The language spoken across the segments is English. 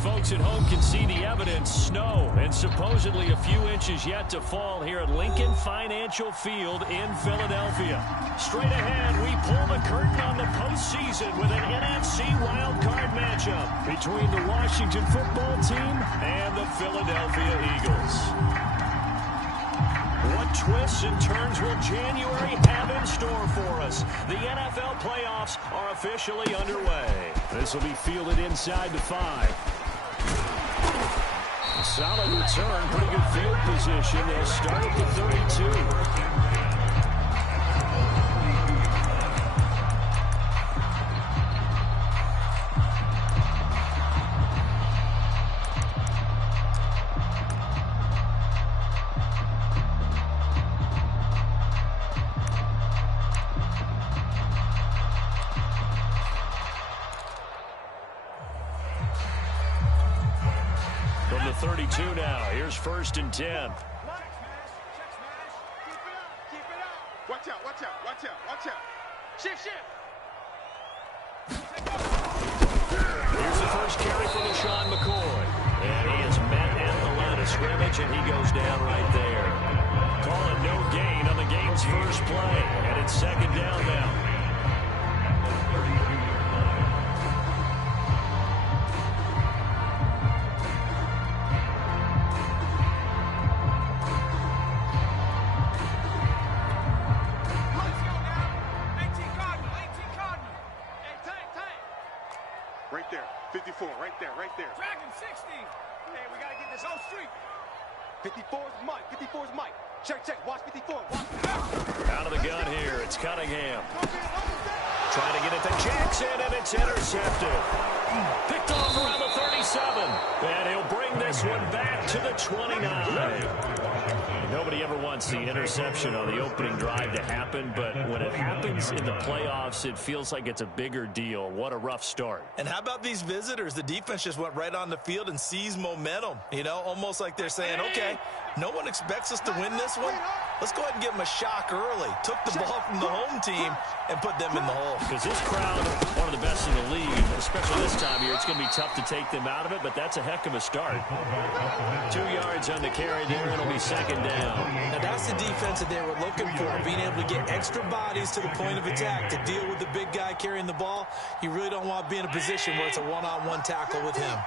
folks at home can see the evidence. Snow and supposedly a few inches yet to fall here at Lincoln Financial Field in Philadelphia. Straight ahead, we pull the curtain on the postseason with an NFC Wildcard matchup between the Washington football team and the Philadelphia Eagles. What twists and turns will January have in store for us? The NFL playoffs are officially underway. This will be fielded inside the 5. Solid return, pretty good field position. They'll start at the 32. From the 32 now, here's 1st and 10. Watch out, watch out, watch out, watch out. Shift. Here's the first carry for LaShawn McCoy. And he is met at the line of scrimmage, and he goes down right there. Call it no gain on the game's first play. And it's 2nd down now. Right there, 54, right there. Dragon 60. Hey, we got to get this whole street. 54's Mike. Check, watch 54. Out of the gun here, it's Cunningham. Trying to get it to Jackson, and it's intercepted. Picked off around the 37. And he'll bring this one back to the 29. Nobody ever wants the interception on the opening drive to happen, but when it happens in the playoffs, it feels like it's a bigger deal. What a rough start. And how about these visitors? The defense just went right on the field and seized momentum. You know, almost like they're saying, okay, no one expects us to win this one. Let's go ahead and give them a shock early. Took the ball from the home team and put them in the hole. Because this crowd, one of the best in the league, especially this time of year, it's going to be tough to take them out of it, but that's a heck of a start. 2 yards on the carry there, and it'll be 2nd down. Now that's the defense that they were looking for, being able to get extra bodies to the point of attack to deal with the big guy carrying the ball. You really don't want to be in a position where it's a one-on-one tackle with him.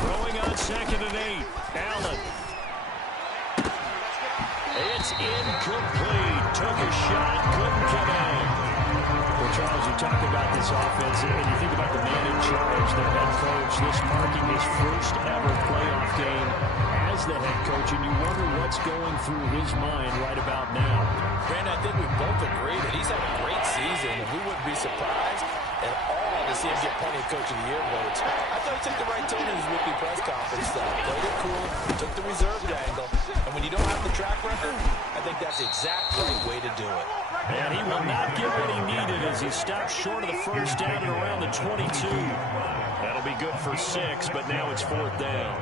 Throwing on 2nd and 8. Allen. It's incomplete. Took a shot, couldn't come in. Well, Charles, you talk about this offense, and you think about the man in charge, their head coach, this marking his first ever playoff game as the head coach, and you wonder what's going through his mind right about now. Brandon, I think we both agree that he's had a great season, and we wouldn't be surprised at all to see him get plenty of Coach of the Year votes. I thought he took the right tone in his weekly press conference, though. Played it cool, took the reserved angle, and when you don't have the track record, I think that's the exact right way to do it. And he will not get what he needed as he stopped short of the 1st down and around the 22. That'll be good for 6, but now it's 4th down.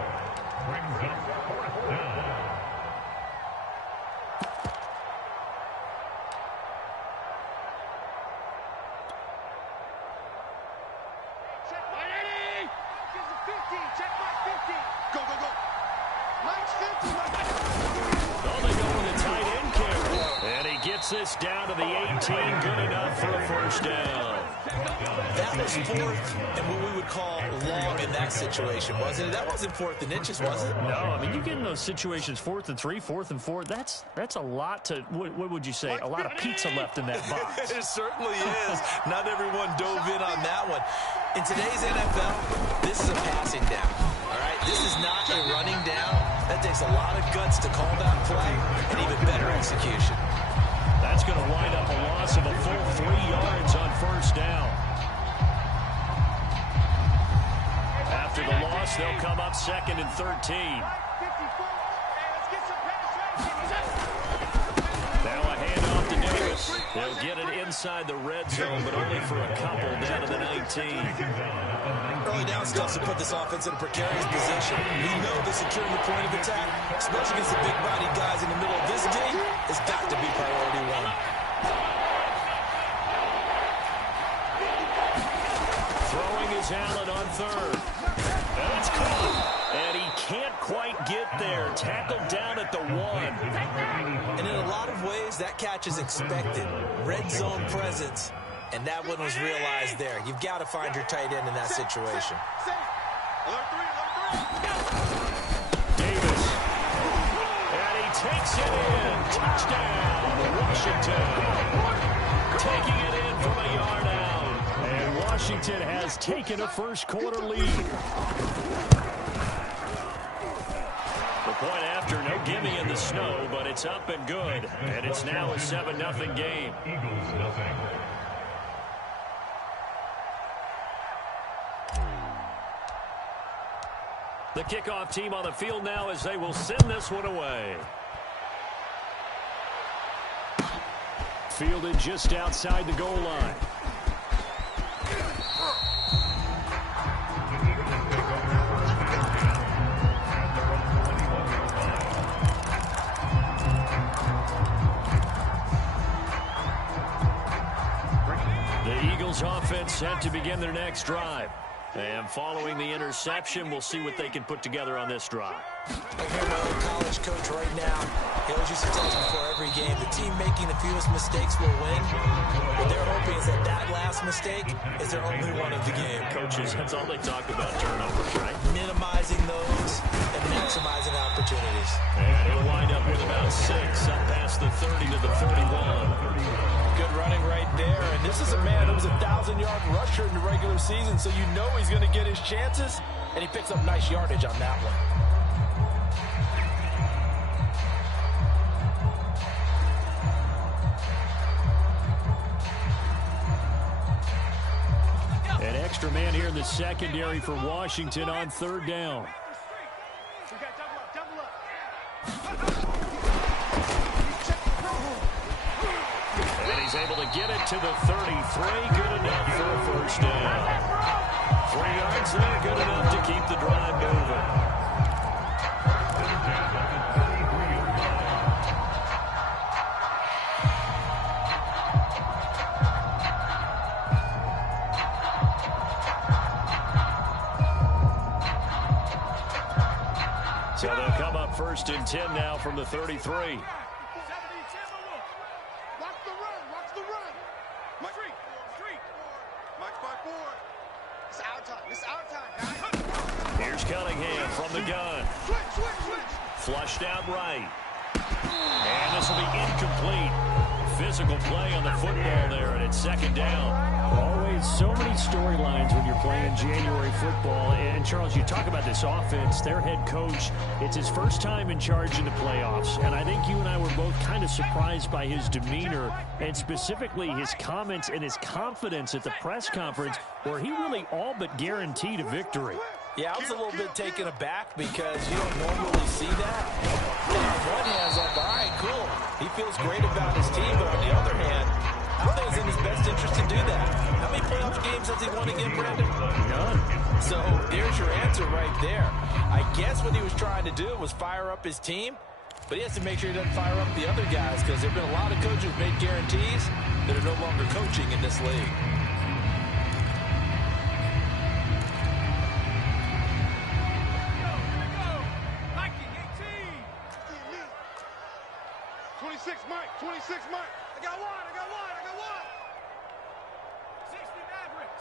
This down to the 18, good enough for a 1st down. That was 4th and what we would call long in that situation, wasn't it? That wasn't 4th and inches, was it? No, I mean, you get in those situations 4th and 3, 4th and 4. That's a lot to, what would you say, a lot of pizza left in that box. It certainly is. Not everyone dove in on that one. In today's NFL, this is a passing down. All right, this is not a running down. That takes a lot of guts to call that play and even better execution. That's going to wind up a loss of a full 3 yards on 1st down. After the loss, they'll come up 2nd and 13. Now a handoff to Davis. They'll get it inside the red zone, but only for a couple down to the 19. Early down stuff to put this offense in a precarious position. We know that securing the point of attack, especially against the big body guys in the middle of this game, has got to be priority 1. is Allen on third. And it's caught. And he can't quite get there. Tackled down at the 1. And in a lot of ways, that catch is expected. Red zone presence. And that one was realized there. You've got to find your tight end in that situation. Davis. And he takes it in. Touchdown, Washington. Taking it in from a yard out. And Washington has taken a first-quarter lead. The point after, no gimme in the snow, but it's up and good. And it's now a 7-0 game. Eagles nothing. The kickoff team on the field now as they will send this one away. Fielded just outside the goal line. The Eagles offense set to begin their next drive. And following the interception, we'll see what they can put together on this drive. I hear my old college coach right now. He always used to tell us before every game, the team making the fewest mistakes will win. What they're hoping is that that last mistake is their only one of the game. Coaches, that's all they talk about, turnovers, right? Minimizing those and maximizing opportunities. And he'll wind up with about 6, up past the 30 to the 31. Good running right there. And this is a man who was a 1,000-yard rusher in the regular season, so you know he's going to get his chances, and he picks up nice yardage on that one. An extra man here in the secondary for Washington on third down. We got double up. And he's able to get it to the 33. Good enough for a first down. 3 yards there, good enough to keep the drive moving. So they'll come up 1st and 10 now from the 33. Watch the run. Watch the run. Street. Mike 5-4. It's our time. It's our time, guys. Here's Cunningham from the gun. Switch. Flushed out right. And this will be incomplete. Physical play on the football there, and it's 2nd down. Always so many storylines when you're playing January football. And, Charles, you talk about this offense, their head coach, it's his first time in charge in the playoffs. And I think you and I were both kind of surprised by his demeanor and specifically his comments and his confidence at the press conference where he really all but guaranteed a victory. Yeah, I was a little bit taken aback because you don't normally see that. And on one hand, it's like, all right, cool. He feels great about his team, but on the other hand, I don't think it's in his best interest to do that. How many playoff games has he won again, Brandon? None. So there's your answer right there. I guess what he was trying to do was fire up his team, but he has to make sure he doesn't fire up the other guys because there have been a lot of coaches who've made guarantees that are no longer coaching in this league. 26 Mike. 26 Mike. I got one.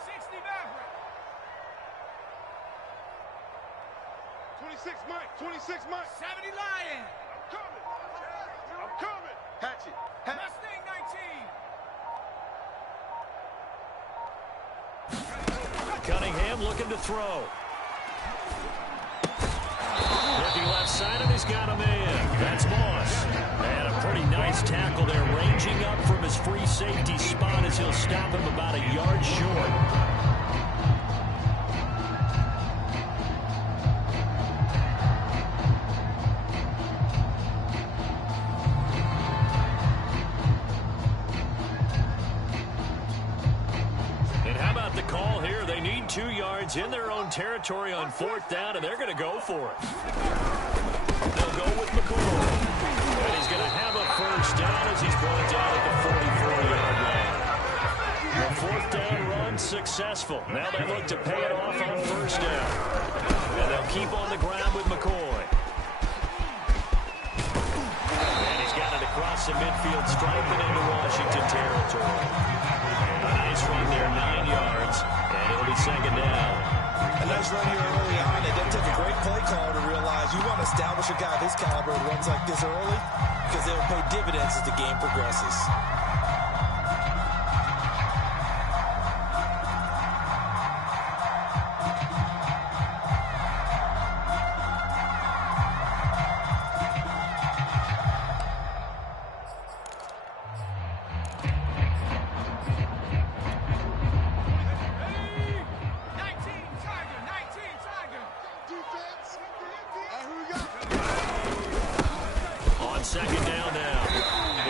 60 Maverick. 26 Mike. 26 Mike. 70 Lion. I'm coming. Hatchet. Mustang 19. Cunningham looking to throw. Looking left side, and he's got a man. That's Moss. And a pretty nice tackle there, ranging up from his free safety spot as he'll stop him about a yard short. And how about the call here? They need 2 yards in their own territory on 4th down, and they're going to go for it. They'll go with McCoy. And he's going to have a first down as he's brought down at the 44-yard line. The fourth down run successful. Now they look to pay it off on first down. And they'll keep on the ground with McCoy. And he's got it across the midfield stripe and into Washington territory. A nice run there, 9 yards, and it'll be second down. A nice run here early on. It doesn't take a great play call to realize you want to establish a guy this caliber who runs like this early because they'll pay dividends as the game progresses. Second down now.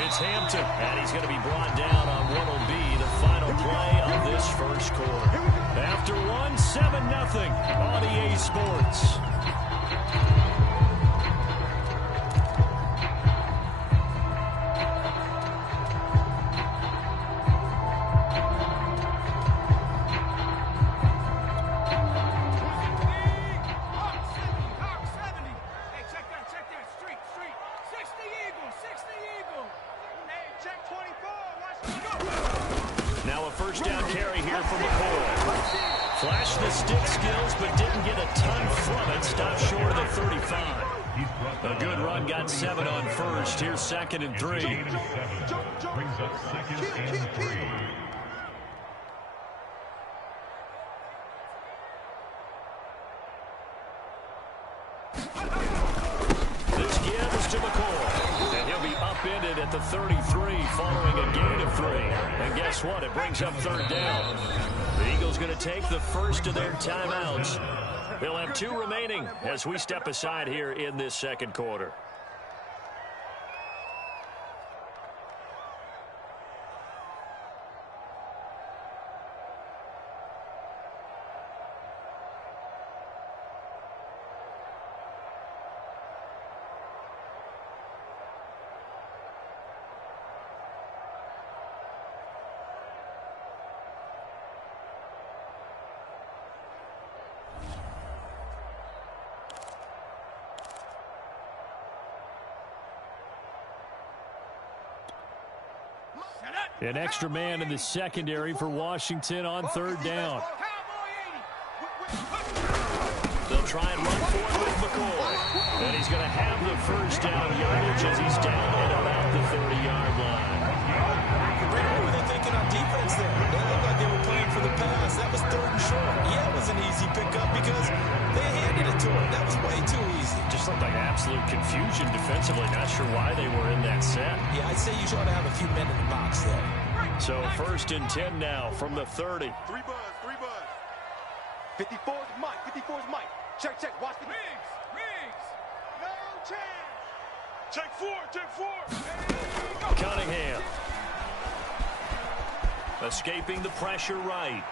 It's Hampton, and he's going to be brought down on what will be the final play of this first quarter. After one, 7-0 on EA Sports. Now a first down carry here for McCoy. Flashed the stick skills, but didn't get a ton from it. Stopped short of the 35. A good run, got 7 on first. Here's 2nd and 3. Brings up 2nd and 3. This gives to McCoy. And he'll be upended at the 33 following a gain of 3. And guess what? It brings up 3rd down. The Eagles going to take the first of their timeouts. They'll have 2 remaining as we step aside here in this second quarter. An extra man in the secondary for Washington on 3rd down. They'll try and run forward with McCoy. And he's going to have the first down yardage as he's down at about the 30-yard line. What were they thinking on defense there? They looked like they were playing for the pass. That was 3rd and short. Yeah, it was an easy pickup because they handed it to him. That was way too easy. Just looked like absolute confusion defensively. Not sure why they were in that set. Yeah, I'd say you ought to have a few men in the box there. So 1st and 10 now from the 30. 3 buzz, 3 buzz. 54's Mike, 54's Mike. Check, watch the Riggs. No chance. Check 4. Cunningham. Escaping the pressure right.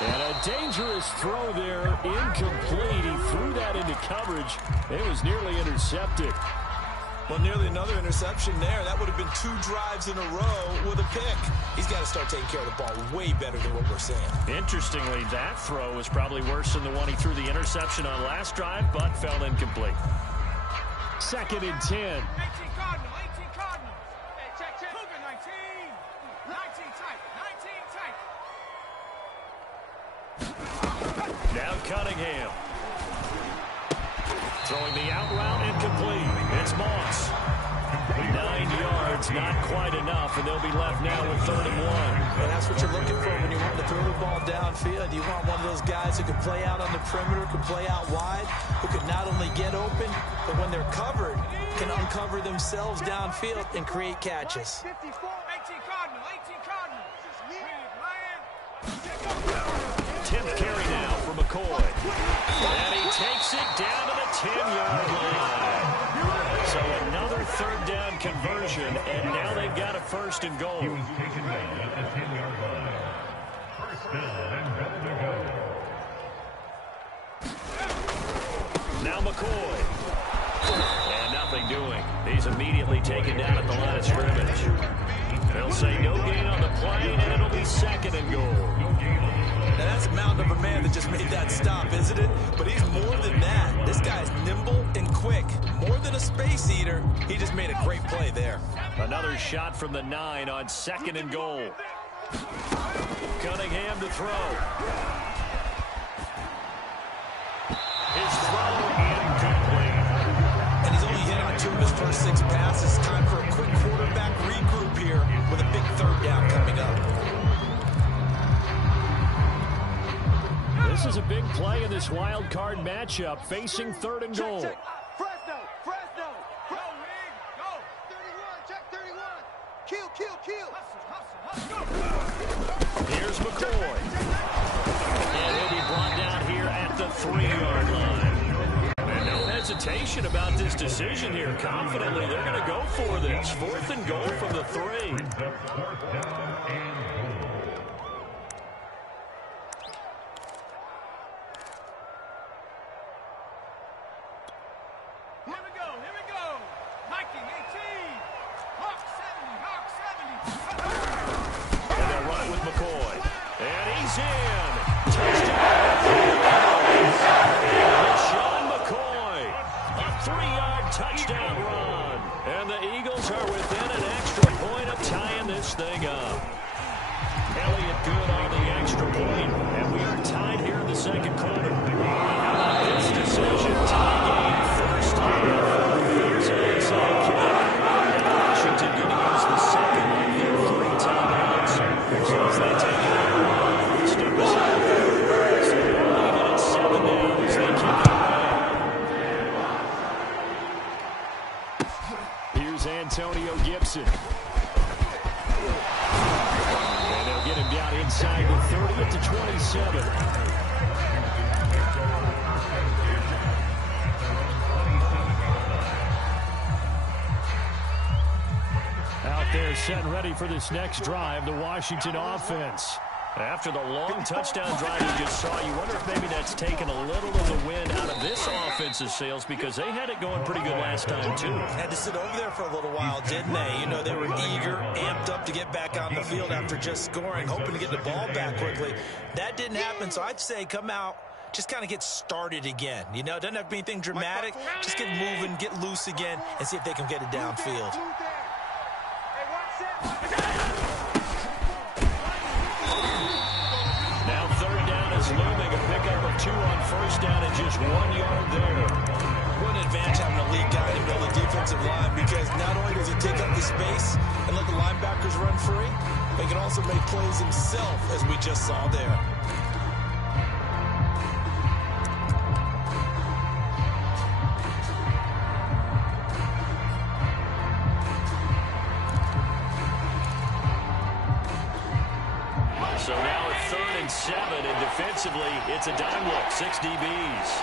And a dangerous throw there, incomplete. He threw that into coverage. It was nearly intercepted. Well, nearly another interception there. That would have been 2 drives in a row with a pick. He's got to start taking care of the ball way better than what we're saying. Interestingly, that throw was probably worse than the one he threw the interception on last drive, but fell incomplete. 2nd and 10. 18 Cardinal. Hey, check. Cougar 19. 19 tight. Now Cunningham. Throwing the out route incomplete. It's Moss. 9 yards, not quite enough, and they'll be left now with 3rd and 1. And that's what you're looking for when you want to throw the ball downfield. You want one of those guys who can play out on the perimeter, can play out wide, who can not only get open, but when they're covered, can uncover themselves downfield and create catches. 54. 18 Cardinal. 10th carry now for McCoy. And he takes it down to the 10-yard line. So another 3rd down conversion, and now they've got a 1st and goal. He was taken down at the 10-yard line. 1st down and goal to go. Now McCoy. And nothing doing. He's immediately taken down at the line of scrimmage. They'll They'll say no gain on the play, and it'll be 2nd and goal. Now, that's a mountain of a man that just made that stop, isn't it? But he's more than that. This guy's nimble and quick. More than a space eater. He just made a great play there. Another shot from the 9 on 2nd and goal. Cunningham to throw. His throw incomplete. And he's only hit on 2 of his first 6 passes. Time for a quick quarterback regroup here with a big 3rd down coming up. This is a big play in this wild card matchup, facing 3rd and goal. Check. Fresno. Go, Wing. Go. 31. Check 31. Kill. Here's McCoy. And he'll be brought down here at the 3-yard line. And no hesitation about this decision here. Confidently, they're going to go for this. 4th and goal from the 3. Here we go. Mikey, 18. Hawk 70. And they'll run it with McCoy. And he's in. Touchdown. Sean McCoy. A 3-yard touchdown run. And the Eagles are within an extra point of tying this thing up. Elliott good on the extra point. And we are tied here in the 2nd quarter. How about this decision? Tie game, 1st half. Here's an inside kick. And Washington going to use the 2nd of their 3 timeouts. So as they take it over, step aside. So they're leaving at 7 now as they kick it away. Here's Antonio Gibson. And they'll get him down inside the 30 at the 27. Out there set and ready for this next drive, the Washington offense. After the long touchdown drive you just saw, you wonder if maybe that's taken a little of the wind out of this offense's sails because they had it going pretty good last time, too. Had to sit over there for a little while, didn't they? You know, they were eager, amped up to get back on the field after just scoring, hoping to get the ball back quickly. That didn't happen, so I'd say come out, just kind of get started again. You know, it doesn't have to be anything dramatic. Just get moving, get loose again, and see if they can get it downfield. Now 3rd down is looming. A pickup of 2 on 1st down and just 1 yard there. What an advantage having a lead guy in the defensive line because not only does he take up the space and let the linebackers run free, but he can also make plays himself, as we just saw there. So now it's 3rd and 7, and defensively, it's a dime look, 6 DBs.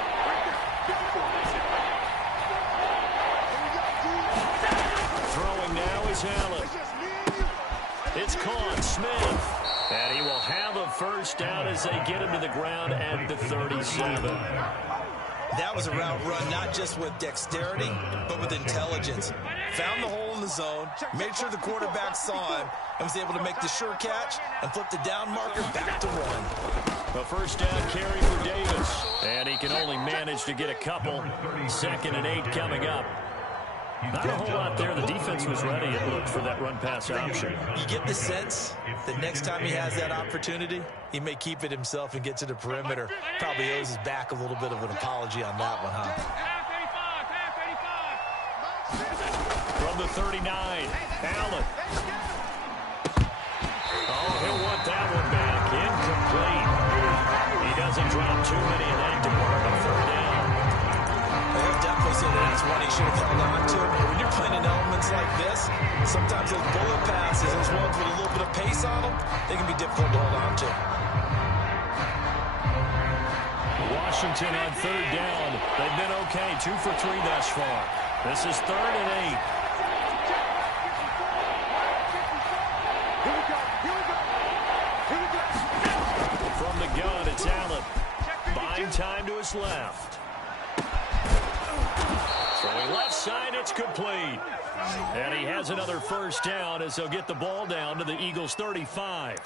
Throwing now is Allen. It's caught, Smith. And he will have a 1st down as they get him to the ground at the 37. That was a route run, not just with dexterity, but with intelligence. Found the hole in the zone, made sure the quarterback saw him, and was able to make the sure catch and flip the down marker back to 1. A 1st down carry for Davis. And he can only manage to get a couple. 2nd and 8 coming up. Not a whole lot there. The defense was ready, it looked, for that run-pass option. You get the sense that next time he has that opportunity, he may keep it himself and get to the perimeter. Probably owes his back a little bit of an apology on that one, huh? From the 39, Allen. Oh, he'll want that one back. Incomplete. He doesn't drop too many in that department. 3rd down. He'll definitely say that that's one he should have held on to. When you're playing in elements like this, sometimes those bullet passes, those ones with a little bit of pace on them, they can be difficult to hold on to. Washington on 3rd down. They've been okay. 2 for 3 thus far. This is 3rd and 8. From the gun, it's Allen. Buying time to his left. Throwing left side, it's complete. And he has another first down as he'll get the ball down to the Eagles' 35.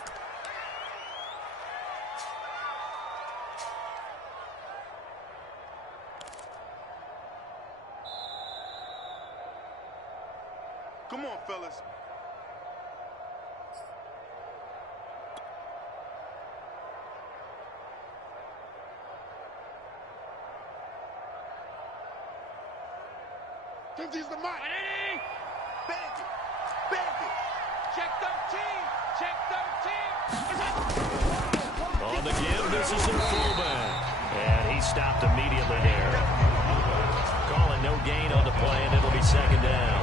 Come on, fellas. Use the mic. Bandit. Bandit. Check 13. Check 13. On the give, this is their fullback. And he stopped immediately there. Calling no gain on the play, and it'll be second down.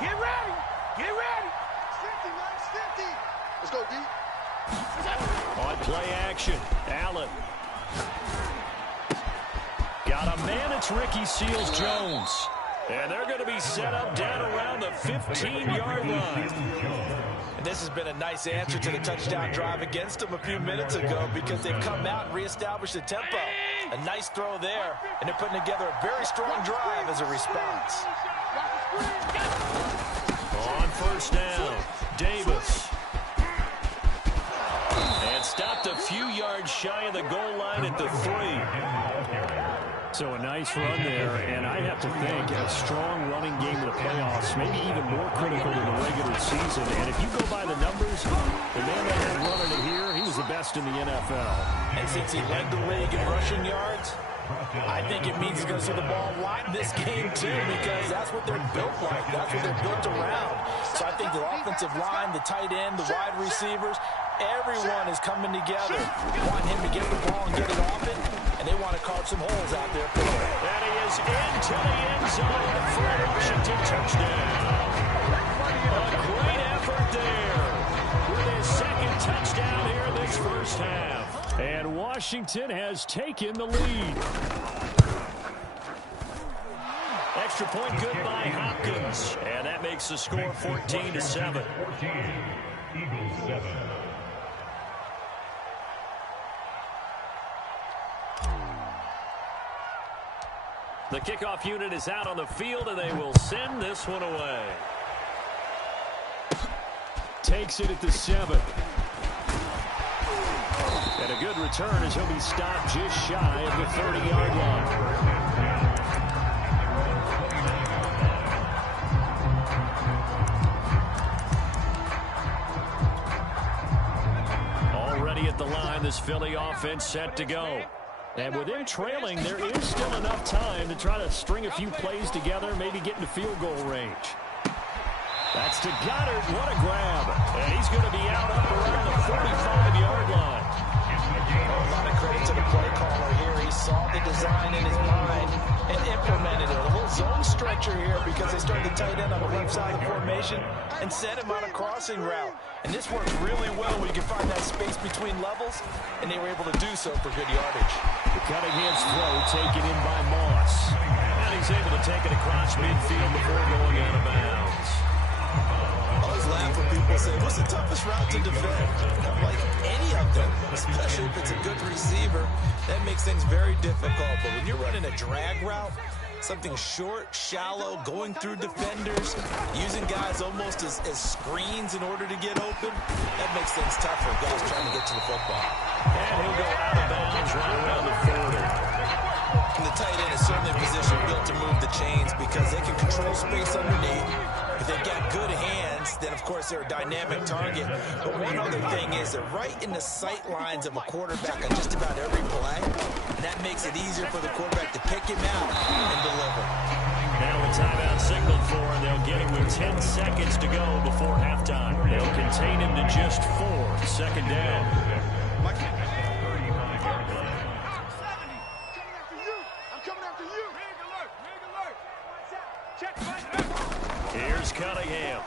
Get ready. Get ready. 50, man. 50. Let's go, D. On play action, Allen. Got a man, it's Ricky Seals-Jones. And they're going to be set up down around the 15-yard line. And this has been a nice answer to the touchdown drive against them a few minutes ago because they've come out and reestablished the tempo. A nice throw there, and they're putting together a very strong drive as a response. On first down, Davis. And stopped a few yards shy of the goal line at the 3. So a nice run there, and I have to think a strong running game in the playoffs, maybe even more critical than the regular season. And if you go by the numbers, the man that had running it here, he was the best in the NFL. And since he led the league in rushing yards, I think it means he's going to see the ball a lot in this game, too, because that's what they're built like. That's what they're built around. So I think the offensive line, the tight end, the wide receivers, everyone is coming together, wanting him to get the ball and get it often, and they want to carve some holes out there for him. And he is into the end zone for a Washington touchdown. A great effort there with his second touchdown here in this first half. And Washington has taken the lead. Extra point good by Hopkins. And that makes the score 14-7. Eagles 7. The kickoff unit is out on the field, and they will send this one away. Takes it at the 7. And a good return as he'll be stopped just shy of the 30-yard line. Already at the line, this Philly offense set to go. And with them trailing, there is still enough time to try to string a few plays together, maybe get into field goal range. That's to Goddard. What a grab. And he's going to be out up around the 45-yard line. A lot of credit to the play caller here. He saw the design in his mind and implemented it. A little zone stretcher here because they started the tight end on the left side of the formation and sent him on a crossing route. And this works really well when you can find that space between levels, and they were able to do so for good yardage. The Cunningham's throw taken in by Moss. And he's able to take it across midfield before going out of bounds. I always laugh when people say, what's the toughest route to defend? I'm like, any of them, especially if it's a good receiver, that makes things very difficult. But when you're running a drag route, something short, shallow, going through defenders, using guys almost as screens in order to get open, that makes things tough for guys trying to get to the football. And he'll go out of bounds right around the 40. And the tight end is certainly a position built to move the chains because they can control space underneath. If they've got good hands, then of course they're a dynamic target. But one other thing is they're right in the sight lines of a quarterback on just about every play. And that makes it easier for the quarterback to pick him out and deliver. Now a timeout signaled for, and they'll get him with 10 seconds to go before halftime. They'll contain him to just 4. Second down. Here's Cunningham.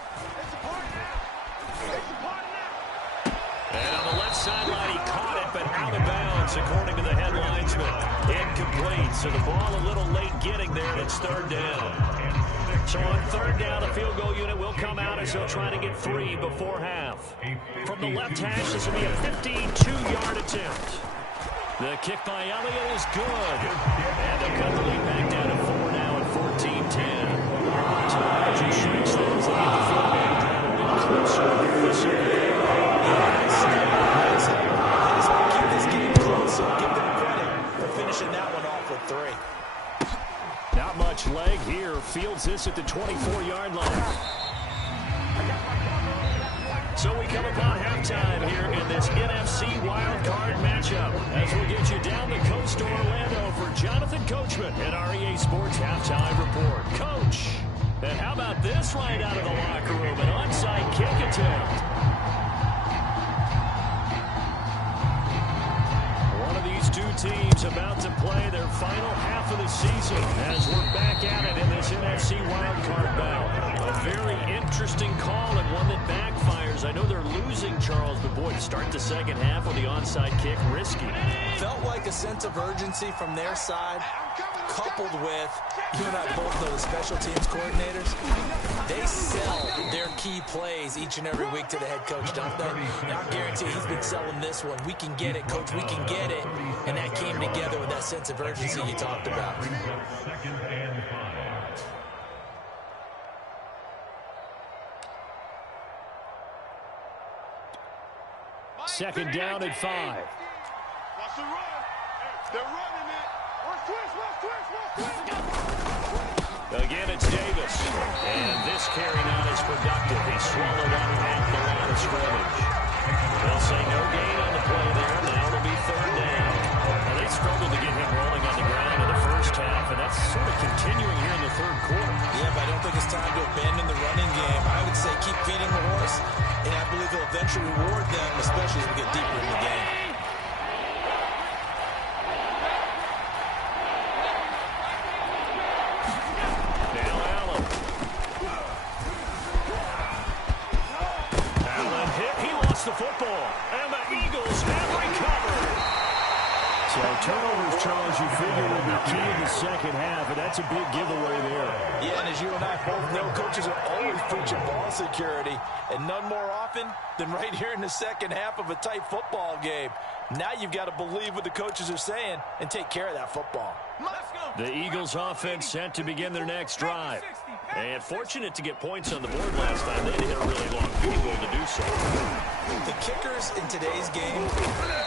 And on the left sideline, he caught it, but out of bounds, according to the head linesman. Incomplete, so the ball a little late getting there, and it's third down. So on third down, the field goal unit will come out as they'll try to get 3 before half. From the left hash, this will be a 52-yard attempt. The kick by Elliott is good. And they'll cut the lead back down to 4 now at 14-10. So the margin shrinks then as they get the field goal down a bit closer here in the second. They just want to keep this game close, so give them credit for finishing that one off with 3. Not much leg here. Fields this at the 24-yard line. So we come upon halftime here in this NFC Wildcard matchup as we get you down the coast to Orlando for Jonathan Coachman at our EA Sports Halftime Report. Coach, and how about this right out of the locker room? An onside kick attempt. One of these two teams about to play their final half of the season as we're back at it in this NFC Wildcard bout. A very interesting call and one that backfires. I know they're losing, Charles, but boy, to start the second half with the onside kick, risky. Felt like a sense of urgency from their side, coupled with, you and I both know the special teams coordinators, they sell their key plays each and every week to the head coach, don't they? And I guarantee he's been selling this one. We can get it, coach, we can get it. And that came together with that sense of urgency you talked about. Second and 5. Second down at 5. Watch the run. They're running it. Watch twist. Again, it's Davis. And this carry not as productive. He swallowed out at the line of scrimmage. They'll say no gain on the play there. Now it'll be third down. And they struggled to get him rolling on the ground in the first half, and that's sort of continuing here in the third quarter. Yeah, but I don't think it's time to abandon the running game. I would say keep feeding the horse, and I believe he'll eventually reward them, especially as we get deeper in the game. Allen hit. He lost the football. And the Eagles have recovered. So turnovers, Charles, you figure will be key in the second half, and that's a big giveaway there. Yeah, and as you and I both know, coaches are always preaching ball security, and none more often than right here in the second half of a tight football game. Now you've got to believe what the coaches are saying and take care of that football. The Eagles offense set to begin their next drive. And fortunate to get points on the board last time. They had to hit a really long field goal to do so. The kickers in today's game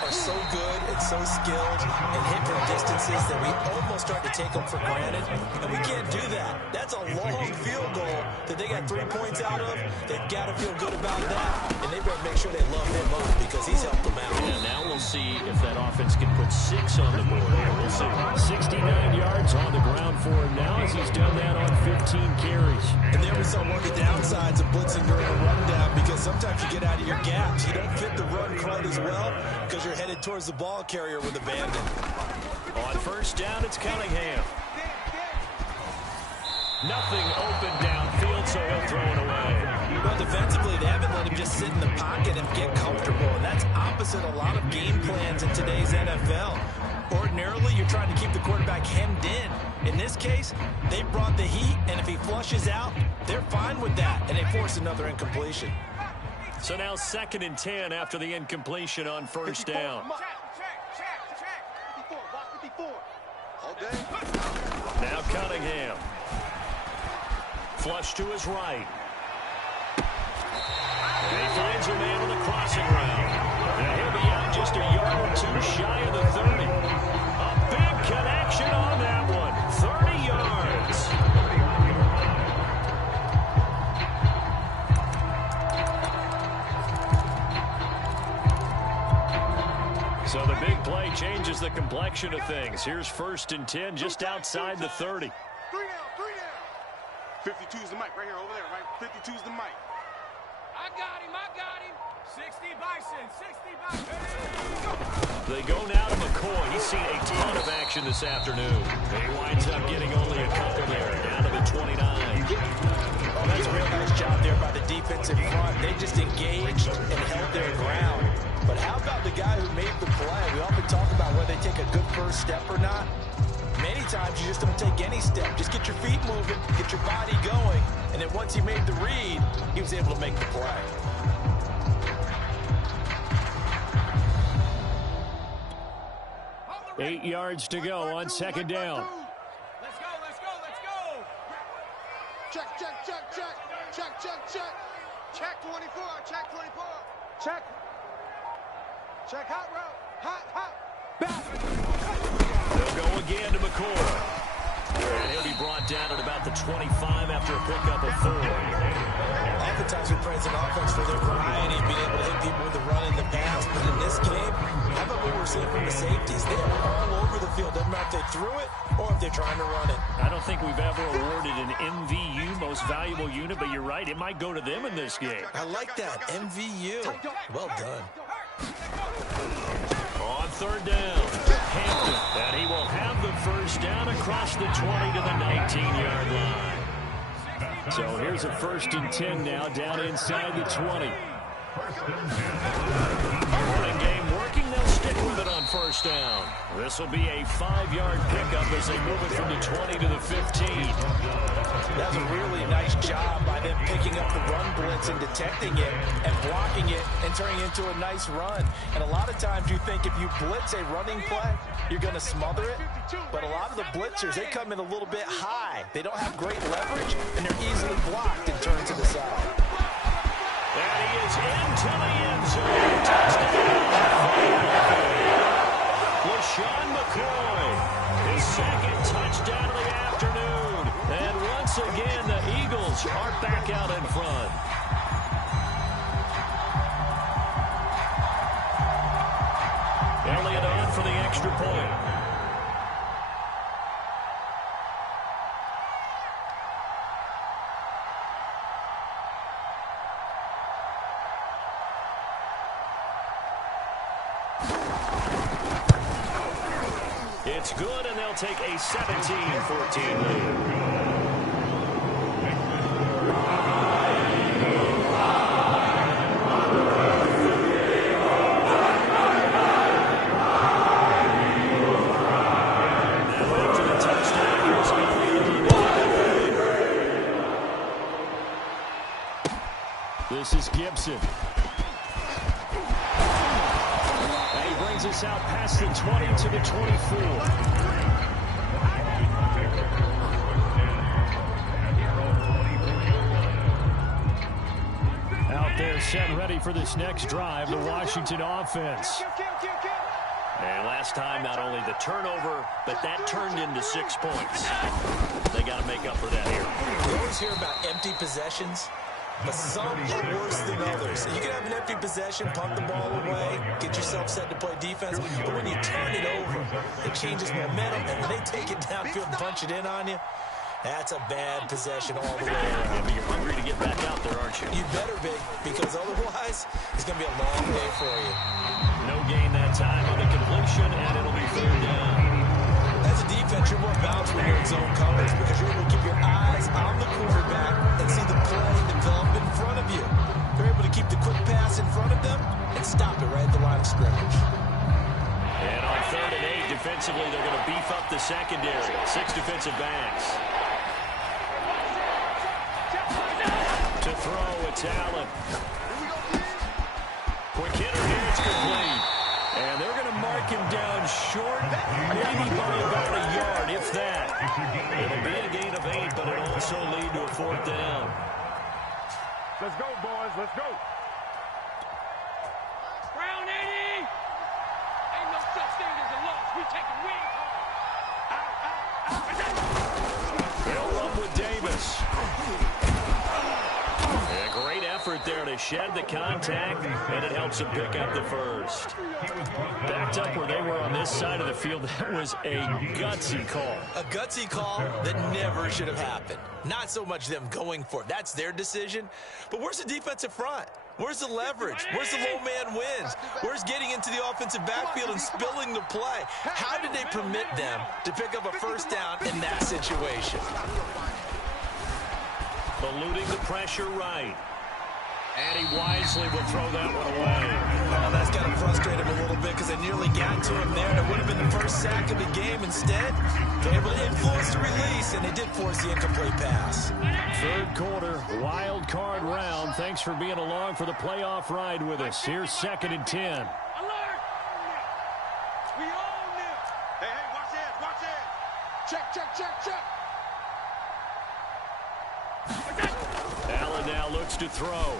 are so good and so skilled and hit from distances that we almost start to take them for granted, and we can't do that. That's a long field goal that they got 3 points out of. They've got to feel good about that, and they better make sure they love him up because he's helped them out. Yeah, now we'll see if that offense can put 6 on the board here. We'll see. 69 yards on the ground for him now as he's done that on 15 carries. And there we saw one of the downsides of blitzing during a rundown, because sometimes you get out of your gaps. You don't fit the run quite as well because you're headed towards the ball carrier with abandon. On first down, it's Cunningham. Nothing open downfield, so he'll throw it away. Well, defensively, they haven't let him just sit in the pocket and get comfortable, and that's opposite a lot of game plans in today's NFL. Ordinarily, you're trying to keep the quarterback hemmed in. In this case, they brought the heat, and if he flushes out, they're fine with that, and they force another incompletion. So now 2nd and 10 after the incompletion on first down. Check. 54. All day. Now Cunningham. Flush to his right. And he finds a man on the crossing route. And he'll be out just a yard or two shy of the 30. A big connection on that one. 30 yards. So the big play changes the complexion of things. Here's 1st and 10 just outside the 30. 3 down. 52's the mic right here, over there, right? 52's the mic. I got him. 60 Bison. They go now to McCoy. He's seen a ton of action this afternoon. He winds up getting only a couple there, down to the 29. Well, that's a real nice job there by the defense in front. They just engaged and held their ground. But how about the guy who made the play? We often talk about whether they take a good first step or not. Many times you just don't take any step. Just get your feet moving, get your body going, and then once he made the read, he was able to make the play. 8 yards to go on second down. Let's go, let's go, let's go. Check, check, check, check. Check, check, check. Check 24, check 24. Check. Check hot route. Hot, hot. Back. They'll go again to McCoy. And he'll be brought down at about the 25 after a pickup of 4. Oftentimes we praise an offense for their variety, being able to hit people with the run and the pass. But in this game, how about what we're seeing from the safeties? They are all over the field. Doesn't matter if they threw it or if they're trying to run it. I don't think we've ever awarded an MVU, most valuable unit, but you're right. It might go to them in this game. I like that. MVU. Well done. On third down, Hampton, and he will have the first down across the 20 to the 19-yard line. So here's a 1st and 10 now, down inside the 20. Running game working, they'll stick with it on 1st down. This will be a 5-yard pickup as they move it from the 20 to the 15. That's a really nice job by them picking up the run blitz and detecting it and blocking it and turning it into a nice run. And a lot of times you think if you blitz a running play, you're going to smother it. But a lot of the blitzers, they come in a little bit high. They don't have great leverage, and they're easily blocked and turned to the side. And he is into the end zone. Touchdown. LaShawn McCoy, his 2nd touchdown of the afternoon. And once again, the Eagles are back out in front. Elliott on for the extra point. It's good, and they'll take a 17-14 lead. This is Gibson. And he brings us out past the 20 to the 24. Out there set ready for this next drive, the Washington offense. And last time, not only the turnover, but that turned into 6 points. They got to make up for that here. You always hear about empty possessions, but some are worse than others. You can have an empty possession, punt the ball away, get yourself set to play defense, but when you turn it over, it changes momentum, and when they take it downfield and punch it in on you, that's a bad possession all the way around. Yeah, but you're hungry to get back out there, aren't you? You better be, because otherwise, it's going to be a long day for you. No gain that time on the completion, and it'll be 3rd down. As a defense, you're more balanced when you're in zone coverage because you're able to keep your eyes on the quarterback and see the play develop in front of you. You're able to keep the quick pass in front of them and stop it right at the line of scrimmage. And on 3rd and 8, defensively, they're going to beef up the secondary. 6 defensive backs. To throw, it's Allen. Quick hitter here, it's complete. And they're going to mark him down short, maybe by about a yard, if that. It'll be a gain of 8, but it'll also lead to a 4th down. Let's go, boys. Let's go. Brown 80. Ain't no such thing as a loss. We take a win. They'll run with Davis. A great effort there to shed the contact, and it helps him pick up the first. Backed up where they were on this side of the field, that was a gutsy call. A gutsy call that never should have happened. Not so much them going for it. That's their decision. But where's the defensive front? Where's the leverage? Where's the low man wins? Where's getting into the offensive backfield and spilling the play? How did they permit them to pick up a first down in that situation? Eluding the pressure right. And he wisely will throw that one away. Oh, that's got to frustrate him a little bit because they nearly got to him there. It would have been the first sack of the game. Instead, they're able to influence the release, and they did force the incomplete pass. 3rd quarter, wild card round. Thanks for being along for the playoff ride with us. Here's 2nd and 10. Alert! We own them. Now looks to throw.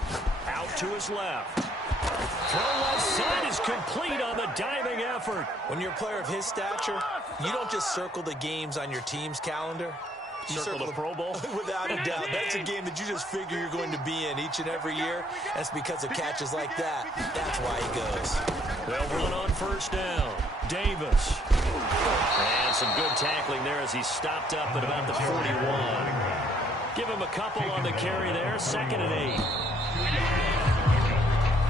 Out to his left. Throw left side is complete on the diving effort. When you're a player of his stature, you don't just circle the games on your team's calendar. You circle the Pro Bowl? Without a doubt. That's a game that you just figure you're going to be in each and every year. That's because of catches like that. That's why he goes. They'll run on first down. Davis. And some good tackling there as he stopped up at about the 41. Give him a couple on the carry there. 2nd and 8.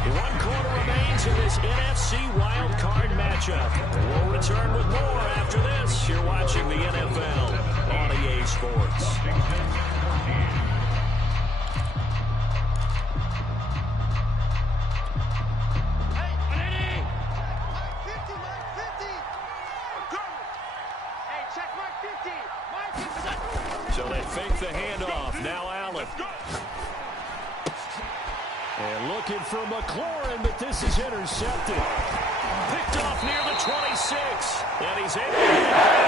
1 quarter remains in this NFC Wildcard matchup. We'll return with more after this. You're watching the NFL on EA Sports. So they fake the handoff. Now Allen. And looking for McLaurin, but this is intercepted. Picked off near the 26. And he's able to get back.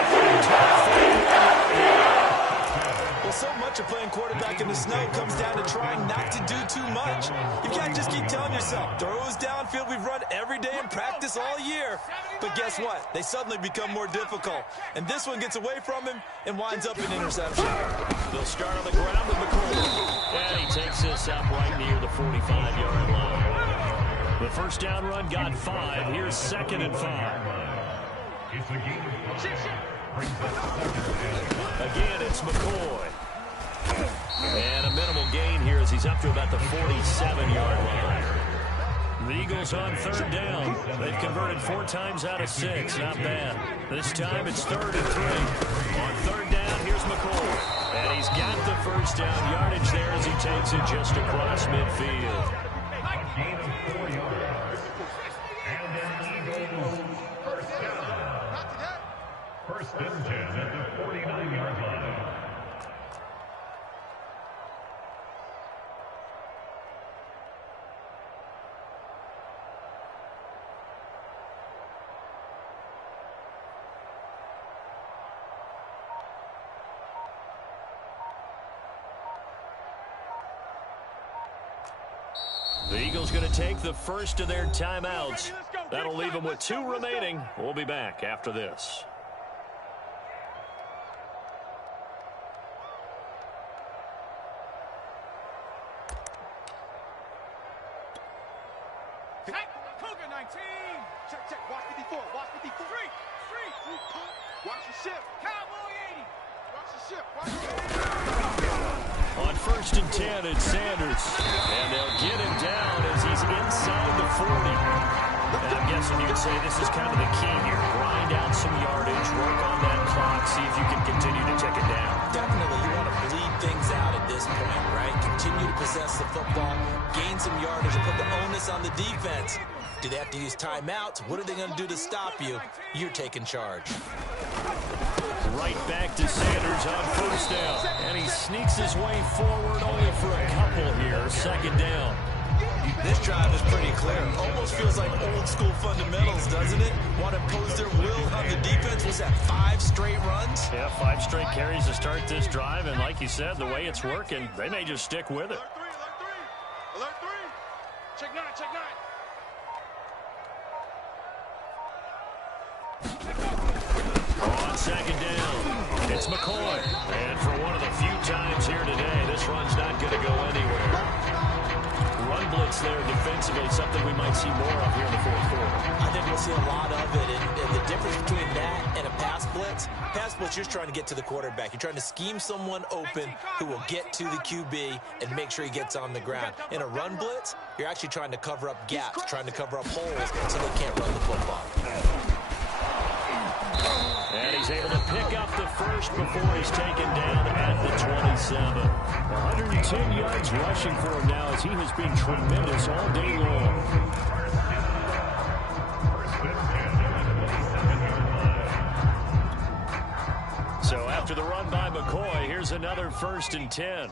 Well, so much of playing quarterback in the snow comes down to trying not to do too much. You can't just keep telling yourself, throws downfield we've run every day in practice all year. But guess what? They suddenly become more difficult. And this one gets away from him and winds up in interception. They'll start on the ground with McCoy. And he takes this up right near the 45-yard line. The first down run got 5. Here's 2nd and 5. Again, it's McCoy. And a minimal gain here as he's up to about the 47-yard line. The Eagles on 3rd down. They've converted 4 times out of 6. Not bad. This time it's 3rd and 3. On 3rd down, here's McCoy. And he's got the first down yardage there as he takes it just across midfield. Gain of 4 yards. And an Eagles first down. 1st and 10 at the 49-yard line. The Eagles going to take the first of their timeouts. That'll leave them with 2 remaining. We'll be back after this. Cougar 19. Check. Watch 54. Watch 54. Street. Watch the ship. Cowboy 80. Watch the ship. Watch the ship. On 1st and 10, it's Sanders. And they'll get him down as he's inside the 40. And I'm guessing you'd say this is kind of the key here. Grind out some yardage, work on that clock, see if you can continue to check it down. Definitely, you want to bleed things out at this point, right? Continue to possess the football, gain some yardage, and put the onus on the defense. Do they have to use timeouts? What are they going to do to stop you? You're taking charge. Right back to Sanders on 1st down. And he sneaks his way forward only for a couple here. 2nd down. This drive is pretty clear. Almost feels like old school fundamentals, doesn't it? Want to impose their will on the defense. Was that 5 straight runs? Yeah, 5 straight carries to start this drive. And like you said, the way it's working, they may just stick with it. Alert 3. Check 9. On 2nd down, it's McCoy. And for one of the few times here today, this run's not going to go anywhere. Run blitz there defensively, something we might see more of here in the 4th quarter. I think we'll see a lot of it. And the difference between that and a pass blitz, you're just trying to get to the quarterback. You're trying to scheme someone open who will get to the QB and make sure he gets on the ground. In a run blitz, you're actually trying to cover up gaps, trying to cover up holes so they can't run the football. And he's able to pick up the first before he's taken down at the 27. 110 yards rushing for him now as he has been tremendous all day long. So after the run by McCoy, here's another 1st and 10.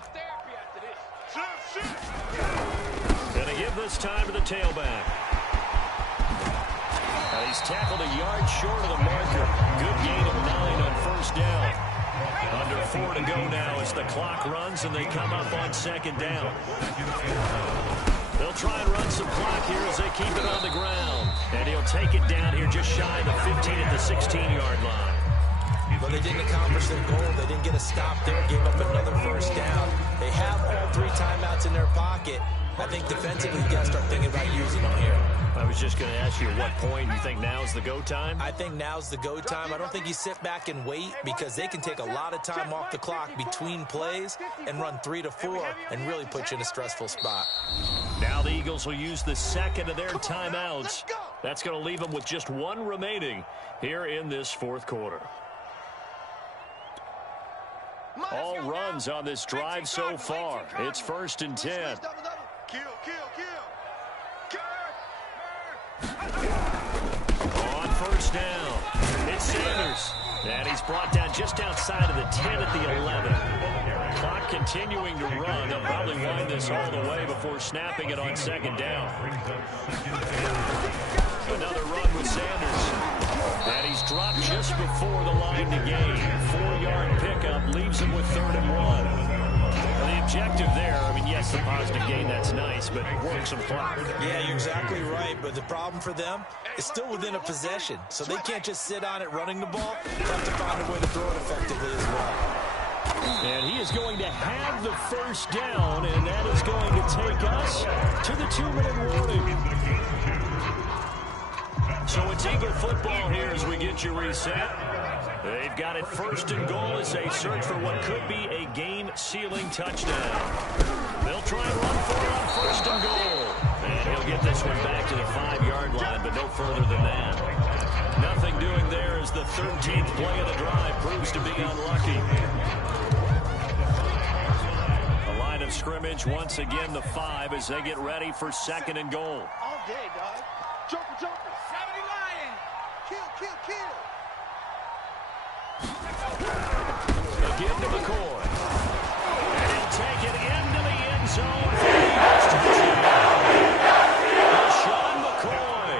Going to give this time to the tailback. He's tackled a yard short of the marker. Good gain of 9 on 1st down. Under 4 to go now as the clock runs and they come up on second down. They'll try and run some clock here as they keep it on the ground. And he'll take it down here just shy of the 15 at the 16-yard line. But they didn't accomplish their goal. They didn't get a stop there, gave up another first down. They have all 3 timeouts in their pocket. I think defensively you got to start thinking about using them here. I was just going to ask you at what point you think now's the go time? I think now's the go time. I don't think you sit back and wait because they can take a lot of time off the clock between plays and run 3 to 4 and really put you in a stressful spot. Now the Eagles will use the second of their timeouts. That's going to leave them with just 1 remaining here in this fourth quarter. All runs on this drive so far. It's 1st and 10. On first down, it's Sanders. And he's brought down just outside of the 10 at the 11. Clock continuing to run. They'll probably wind this all the way before snapping it on second down. Another run with Sanders. And he's dropped just before the line to gain. 4-yard pickup leaves him with 3rd and 1. Well, the objective there, I mean, yes, the positive gain, that's nice, but work some clock. Yeah, you're exactly right, but the problem for them is still within a possession, so they can't just sit on it running the ball. They have to find a way to throw it effectively as well. And he is going to have the first down, and that is going to take us to the 2-minute warning. So it's Eagle football here as we get you reset. They've got it 1st and goal as they search for what could be a game-sealing touchdown. They'll try and run for it on 1st and goal. And he'll get this one back to the 5-yard line, but no further than that. Nothing doing there as the 13th play of the drive proves to be unlucky. The line of scrimmage once again the 5 as they get ready for 2nd and goal. All day, dog. Jumper, jumper. 70 Lion. Kill, kill, kill. Again to McCoy. And he'll take it into the end zone. Sean McCoy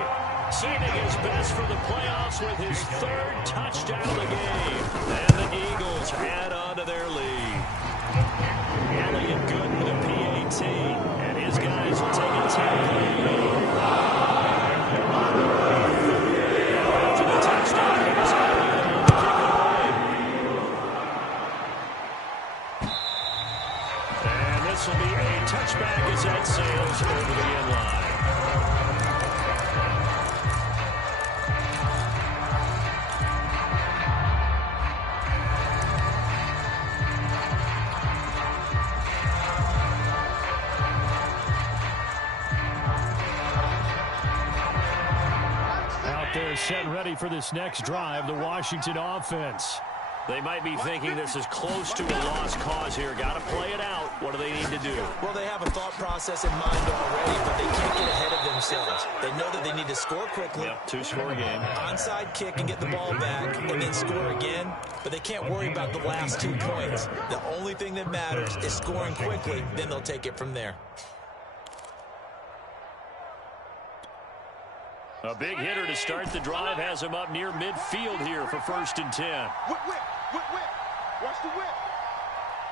saving his best for the playoffs with his 3rd touchdown of the game. And the Eagles add on to their lead. Elliott good with a PAT. And his guys will take a 10-play lead. To the touchdown. This will be a touchback as that sails over the end line. Out there set ready for this next drive, the Washington offense. They might be thinking this is close to a lost cause here. Got to play it out. What do they need to do? Well, they have a thought process in mind already, but they can't get ahead of themselves. They know that they need to score quickly. Yep, 2-score game. Onside kick and get the ball back and then score again, but they can't worry about the last 2 points. The only thing that matters is scoring quickly, then they'll take it from there. A big hitter to start the drive has him up near midfield here for 1st and 10. Whip, whip, whip, whip. Watch the whip.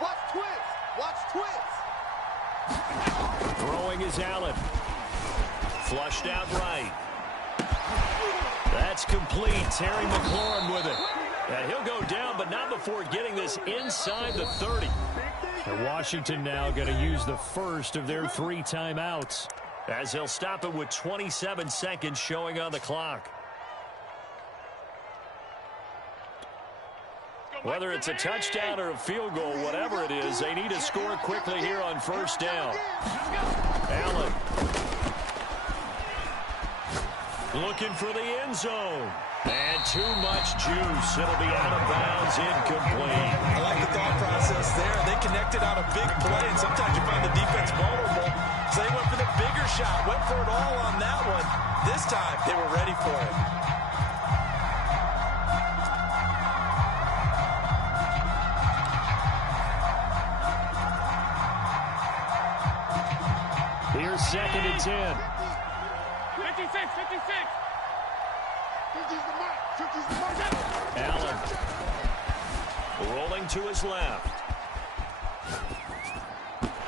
Watch twist. Watch twist. Throwing is Allen. Flushed out right. That's complete. Terry McLaurin with it. And he'll go down, but not before getting this inside the 30. And Washington now going to use the first of their 3 timeouts, as he'll stop it with 27 seconds showing on the clock. Whether it's a touchdown or a field goal, whatever it is, they need to score quickly here on 1st down. Allen. Looking for the end zone. And too much juice. It'll be out of bounds, incomplete. I like the thought process there. They connected on a big play, and sometimes you find the defense vulnerable. So they went for the bigger shot, went for it all on that one. This time, they were ready for it. Here's 2nd and 10. 56, 56. 50's the mark. 50's the mark. Allen. Rolling to his left.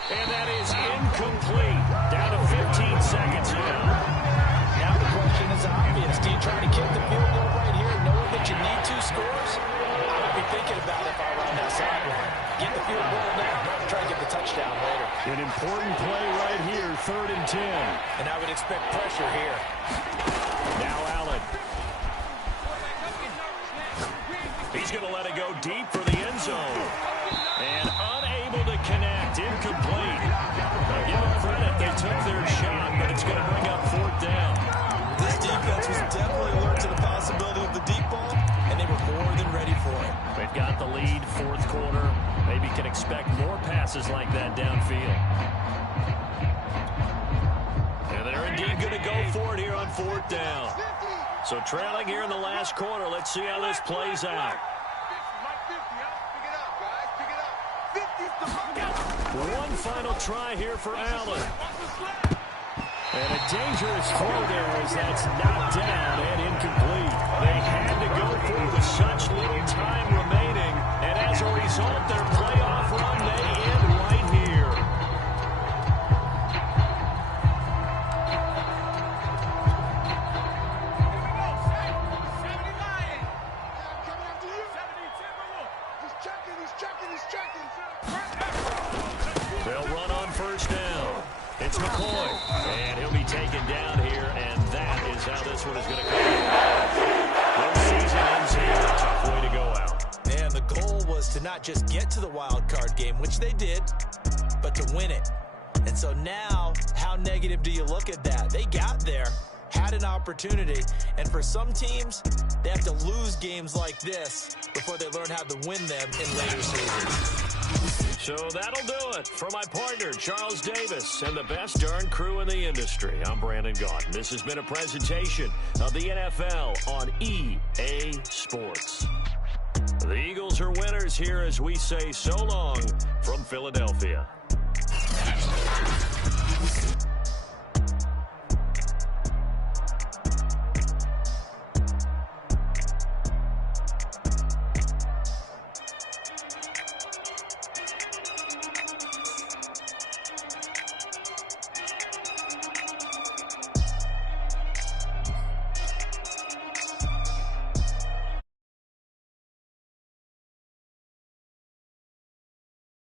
And that is incomplete. Down to 15 seconds now. Now the question is obvious. Do you try to kick the field goal right here knowing that you need 2 scores? I would be thinking about it if I were on that sideline. Get the field goal now. Try to get the touchdown later. An important play right here, 3rd and 10. And I would expect pressure here. Now Allen. He's going to let it go deep for the end zone. And unable to connect. Incomplete. Now give them credit. They took their shot, but it's going to bring up 4th down. This defense was definitely alert to the possibility of the deep ball, and they were more than ready for it. They've got the lead, 4th quarter. Maybe can expect more passes like that downfield. And they're indeed going to go for it here on 4th down. So trailing here in the last quarter. Let's see how this plays out. One final try here for Allen. And a dangerous throw there as that's knocked down and incomplete. They had to go for it with such little time remaining. And as a result, their playoff run may end right here. They'll run on 1st down. It's McCoy, and he'll be taken down here, and that is how this one is going to come. The season ends here. A tough way to go out. And the goal was to not just get to the wild card game, which they did, but to win it. And so now, how negative do you look at that? They got there, had an opportunity, and for some teams, they have to lose games like this before they learn how to win them in later seasons. So that'll do it for my partner, Charles Davis, and the best darn crew in the industry. I'm Brandon Gaudin. This has been a presentation of the NFL on EA Sports. The Eagles are winners here as we say so long from Philadelphia.